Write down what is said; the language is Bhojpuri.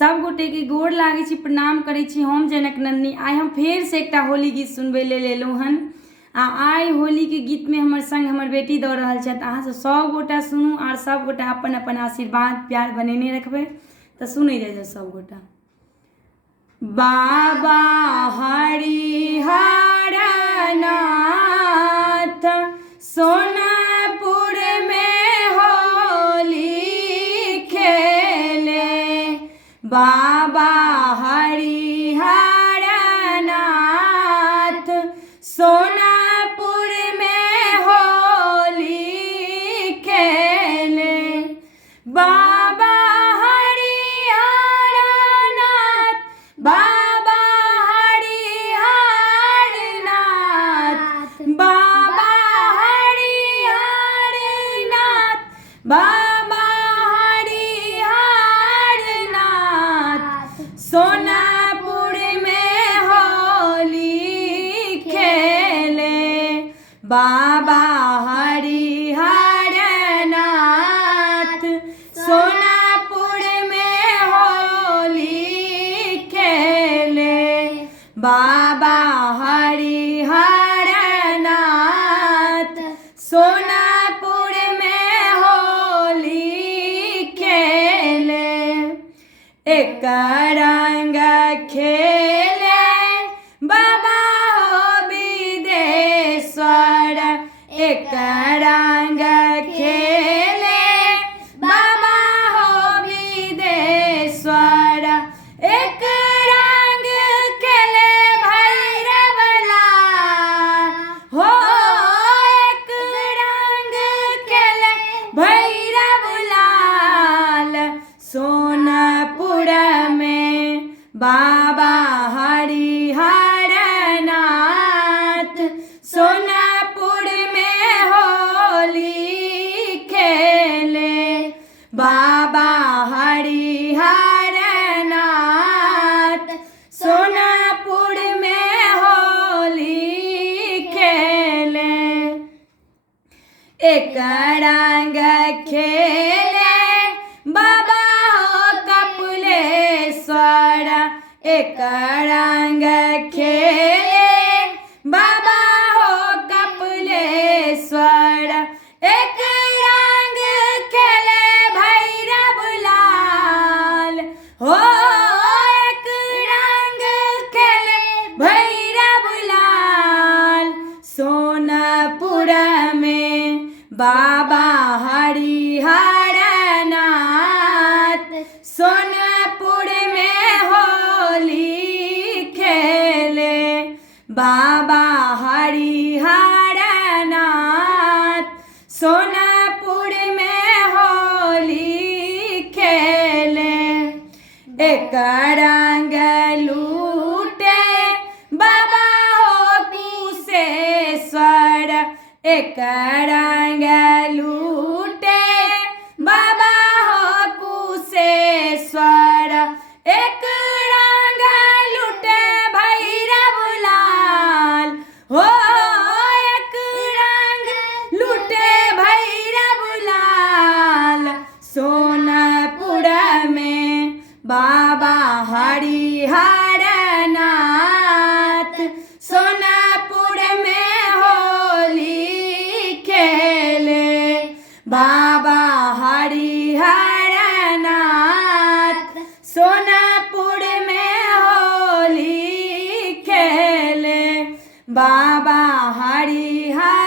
सब गोटे के गोर लागे छी, प्रणाम करे छी। हम जनक नंदिनी आइ हम फेर से एक होली गीत सुनबे लेल एलहुँ हन। आइ होली के गीत में हमर संग हमर बेटी दऽ रहल छथि। अहाँ सब गोटा सुनू और सब गोटा अपन अपन आशीर्वाद प्यार बनेने रखबै। तो सुनै जाइए सब गोटा। बाबा हरिहर नाथ सोनापुर में होली खेले, बाबा हरिहर नाथ सोनापुर में होली खेले, बाबा हरिहर नाथ, बाबा हरिहर नाथ, बाबा हरिहर नाथ, बाबा हरिहर नाथ सोनापुर में होली खेले, बाबा हरिहर नाथ सोनापुर में होली खेले, बाबा हरिहर नाथ सोनापुर में होली खेले। एक रंग खेले बाबा हो विदेश्वर, एक रंग खेले बाबा हो विदेश्वर, एक रंग खेले भैरव लाल हो, एक रंग खेले भैरव लाल सोनापुर में, बाबा हरिहर नाथ सोनापुर में होली खेले, बाबा हरिहर नाथ सोनापुर में होली खेले। एक रंग खेले बाबा हो कपिलेश्वर, एक रंग खेले बाबा हो कपिलेश्वर, एक रंग खेले भैरव लाल हो, एक रंग खेले भैरव लाल सोनापुर में, बाबा हरिहर नाथ सोनापुर में होली खेले, बाबा हरिहर नाथ सोनापुर में होली खेले। एक रंग लूटे बाबा हो कुशेश्वर, एक रंग लूटे बाबा हो कुशेश्वर, एक रंग लूटे भैरव लाल हो, एक रंग लूटे भैरव लाल सोनापुर में, बाबा हरिहर नाथ सोनापुर में होली खेले, बाबा हरिहर नाथ सोनापुर में होली खेले, बाबा हरिहर